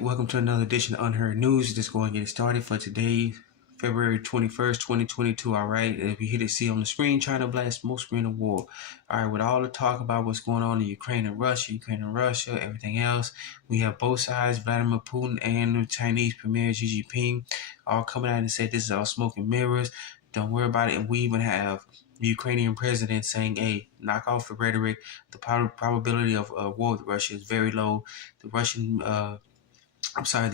right, welcome to another edition of Unheard News. Just going to get it started for today, February 21st, 2022. All right, if you hit it, see on the screen, China blasts smokescreen of war. All right, with all the talk about what's going on in Ukraine and Russia, everything else, we have both sides, Vladimir Putin and the Chinese Premier Xi Jinping, all coming out and said this is all smoke and mirrors. Don't worry about it. And we even have the Ukrainian president saying, hey, knock off the rhetoric. The probability of war with Russia is very low. The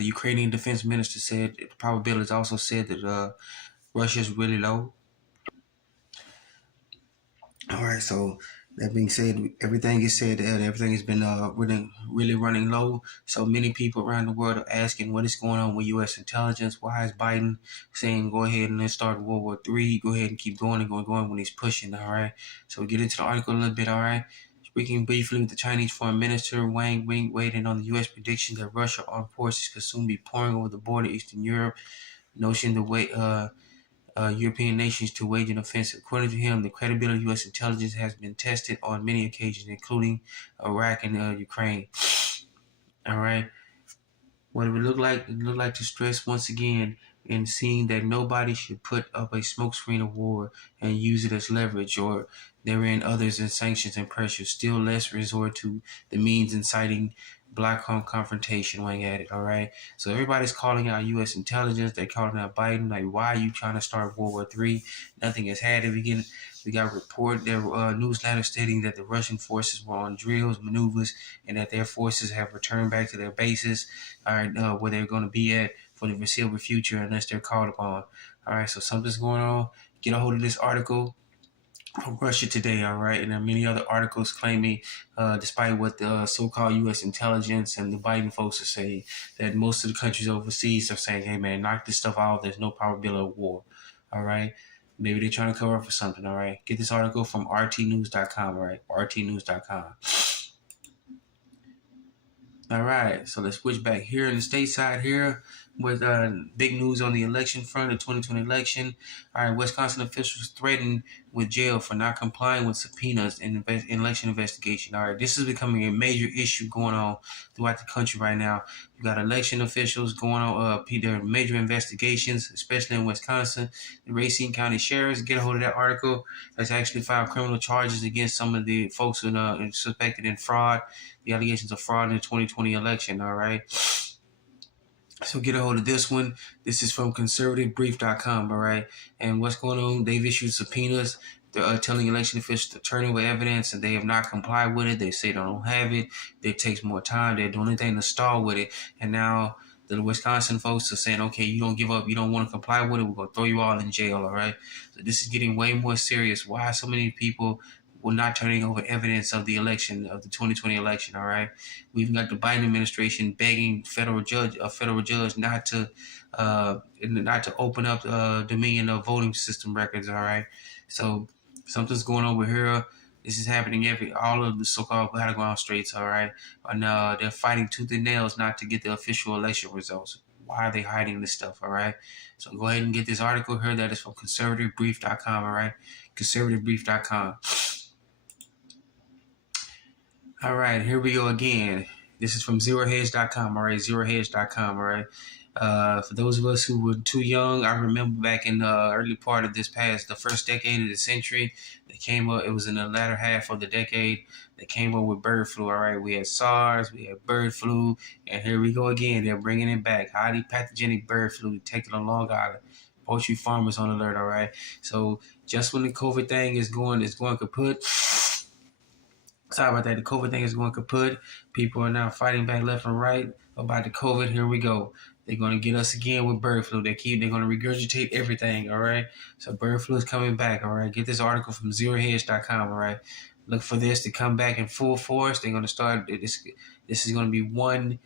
Ukrainian defense minister said the probabilities also said that Russia is really low. All right, so that being said, everything is said that everything has been really running low. So many people around the world are asking what is going on with U.S. intelligence. Why is Biden saying go ahead and let's start World War III? Go ahead and keep going and going when he's pushing. All right, so we get into the article a little bit. All right. Speaking briefly with the Chinese Foreign Minister, Wang Wing weighed in on the U.S. prediction that Russian armed forces could soon be pouring over the border Eastern Europe, notion the way European nations to wage an offensive. According to him, the credibility of U.S. intelligence has been tested on many occasions, including Iraq and Ukraine. All right. What it would look like? It looked like to stress once again in seeing that nobody should put up a smokescreen of war and use it as leverage or therein others in sanctions and pressure. Still less resort to the means inciting black home confrontation. Wang added. All right. So everybody's calling out U.S. intelligence. They're calling out Biden. Like, why are you trying to start World War III? Nothing has had to begin. We got a report, their newsletter stating that the Russian forces were on drills, maneuvers, and that their forces have returned back to their bases, where they're going to be at for the foreseeable future unless they're called upon. All right, so something's going on. Get a hold of this article from Russia Today, all right? And there are many other articles claiming, despite what the so-called U.S. intelligence and the Biden folks are saying, that most of the countries overseas are saying, hey, man, knock this stuff out. There's no probability of war, all right? Maybe they're trying to cover up for something, all right? Get this article from rtnews.com, all right? rtnews.com. All right, so let's switch back here in the stateside here with big news on the election front, the 2020 election. All right, Wisconsin officials threatened with jail for not complying with subpoenas in election investigation. All right, this is becoming a major issue going on throughout the country right now. You got election officials going on their major investigations, especially in Wisconsin. The Racine County Sheriff's, get a hold of that article. That's actually filed criminal charges against some of the folks who are suspected in fraud, the allegations of fraud in the 2020 election. All right. So get a hold of this one. This is from conservativebrief.com, all right? And what's going on? They've issued subpoenas. They're telling election officials to turn over evidence, and they have not complied with it. They say they don't have it. It takes more time. They're doing anything to stall with it. And now the Wisconsin folks are saying, okay, you don't give up. You don't want to comply with it. We're going to throw you all in jail, all right? So this is getting way more serious. Why so many people were not turning over evidence of the election, of the 2020 election, all right? We've got the Biden administration begging a federal judge not to open up Dominion of voting system records, all right? So something's going on with her. This is happening all of the so-called battleground states, all right? And they're fighting tooth and nails not to get the official election results. Why are they hiding this stuff, all right? So go ahead and get this article here. That is from conservativebrief.com, all right? conservativebrief.com. All right, here we go again. This is from zerohedge.com, all right? Zerohedge.com, all right? For those of us who were too young, I remember back in the early part of the first decade of the century, they came up, it was in the latter half of the decade, they came up with bird flu, all right? We had SARS, we had bird flu, and here we go again. They're bringing it back. Highly pathogenic bird flu detected on Long Island. Poultry farmers on alert, all right? So just when the COVID thing is going kaput, sorry about that. The COVID thing is going kaput. People are now fighting back left and right about the COVID. Here we go. They're going to get us again with bird flu. They're going to regurgitate everything, all right? So bird flu is coming back, all right? Get this article from zerohedge.com, all right? Look for this to come back in full force. They're going to start, this is going to be one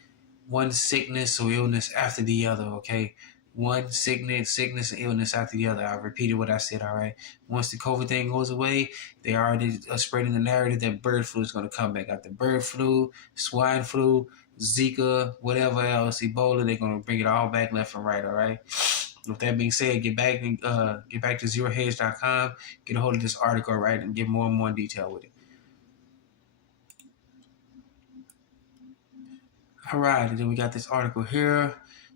sickness or illness after the other, okay? One sickness and illness after the other. I repeated what I said, all right? Once the COVID thing goes away, they already are spreading the narrative that bird flu is going to come back. After bird flu, swine flu, Zika, whatever else, Ebola, they're going to bring it all back left and right, all right? With that being said, get back to zerohedge.com, get a hold of this article, all right, and get more and more detail with it. All right, and then we got this article here.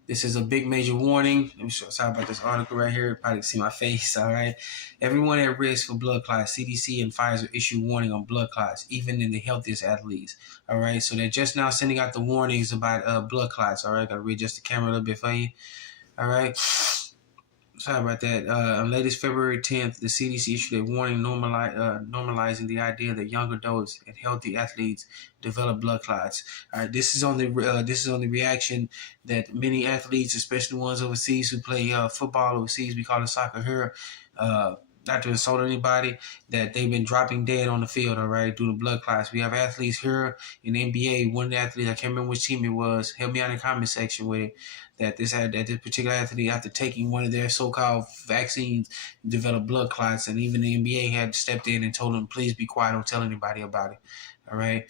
This is a big major warning. Let me sorry about this article right here. Probably see my face. All right. Everyone at risk for blood clots. CDC and Pfizer issue warning on blood clots, even in the healthiest athletes. All right. So they're just now sending out the warnings about blood clots. All right. Gotta readjust the camera a little bit for you. All right. Sorry about that. On latest February 10th, the CDC issued a warning normalizing the idea that young adults and healthy athletes develop blood clots. All right, this is on the reaction that many athletes, especially ones overseas who play football overseas, we call it soccer here. Not to insult anybody, that they've been dropping dead on the field, all right, due to blood clots. We have athletes here in the NBA. One of the athletes, I can't remember which team it was, help me out in the comment section with it, that this particular athlete, after taking one of their so-called vaccines, developed blood clots, and even the NBA had stepped in and told him, please be quiet, don't tell anybody about it. All right.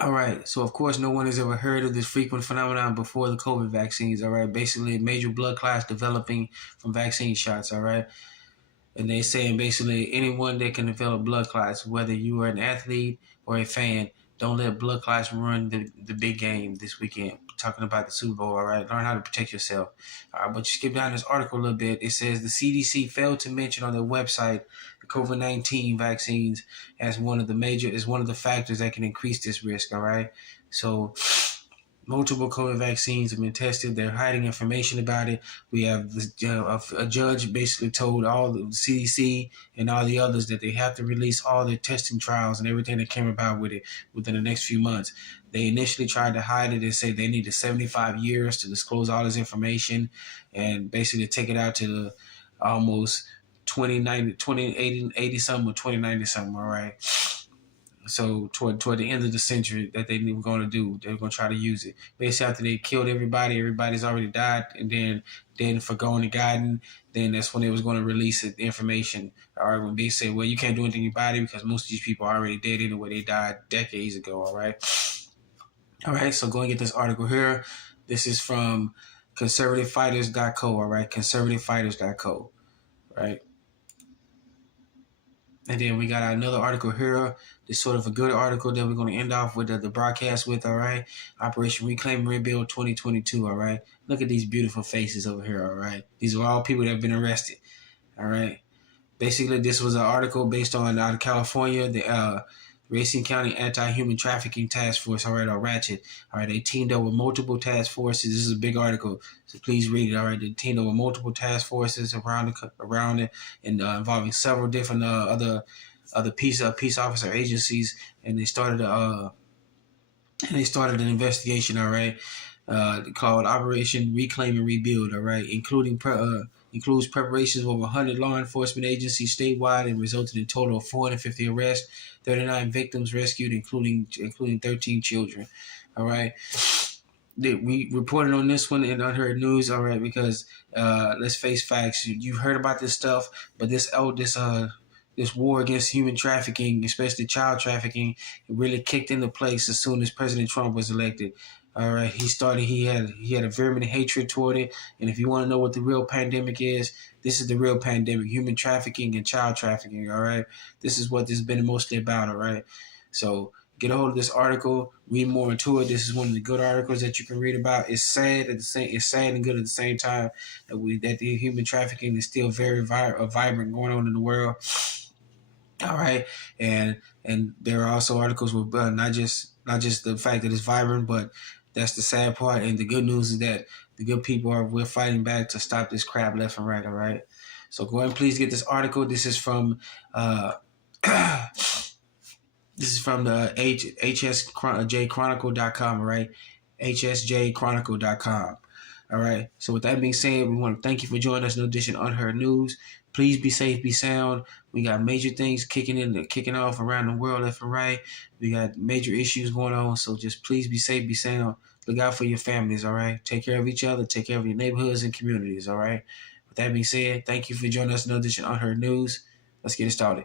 All right. So, of course, no one has ever heard of this frequent phenomenon before the COVID vaccines. All right. Basically, major blood clots developing from vaccine shots. All right. And they're saying basically anyone that can develop blood clots, whether you are an athlete or a fan, don't let blood clots ruin the big game this weekend. Talking about the Super Bowl, all right? Learn how to protect yourself. All right, but you skip down this article a little bit. It says the CDC failed to mention on their website the COVID-19 vaccines as one of the factors that can increase this risk, all right? So multiple COVID vaccines have been tested. They're hiding information about it. We have a judge basically told all the CDC and all the others that they have to release all their testing trials and everything that came about with it within the next few months. They initially tried to hide it and say they needed 75 years to disclose all this information and basically take it out to the almost 2080 something or 2090 something, all right? So toward the end of the century that they were going to do, they were going to try to use it. Basically, after they killed everybody's already died, and then forgoing the guidance, then that's when they was going to release the information. All right, when they say, well, you can't do anything about it because most of these people are already dead anyway. They died decades ago. All right. All right. So go and get this article here. This is from conservativefighters.co. All right, conservativefighters.co. Right. And then we got another article here. This sort of a good article that we're going to end off with the broadcast with, all right? Operation Reclaim and Rebuild 2022, all right? Look at these beautiful faces over here, all right? These are all people that have been arrested, all right? Basically, this was an article based on out of California, the Racine County Anti-Human Trafficking Task Force, all right, or Ratchet. All right, they teamed up with multiple task forces. This is a big article, so please read it. All right, they teamed up with multiple task forces around it, and involving several different other peace officer agencies, and they started an investigation. All right, called Operation Reclaim and Rebuild. All right, includes preparations of over 100 law enforcement agencies statewide and resulted in a total of 450 arrests, 39 victims rescued, including 13 children. All right. We reported on this one in Unheard News, all right, because let's face facts. You've heard about this stuff, but this war against human trafficking, especially child trafficking, it really kicked into place as soon as President Trump was elected. All right, he had a very many hatred toward it, and if you want to know what the real pandemic is, this is the real pandemic: human trafficking and child trafficking. All right, this is what this has been mostly about. All right, so get a hold of this article, read more into it. This is one of the good articles that you can read about. It's sad and good at the same time that the human trafficking is still very vibrant going on in the world. All right, and there are also articles with not just the fact that it's vibrant, but that's the sad part. And the good news is that the good people we're fighting back to stop this crap left and right. All right, so go ahead and please get this article. This is from this is from the hsjchronicle.com. All right, hsjchronicle.com. All right. So with that being said, we want to thank you for joining us in edition of Unheard News. Please be safe, be sound. We got major things kicking off around the world left and right. We got major issues going on. So just please be safe, be sound. Look out for your families, all right? Take care of each other. Take care of your neighborhoods and communities, all right? With that being said, thank you for joining us in edition of Unheard News. Let's get it started.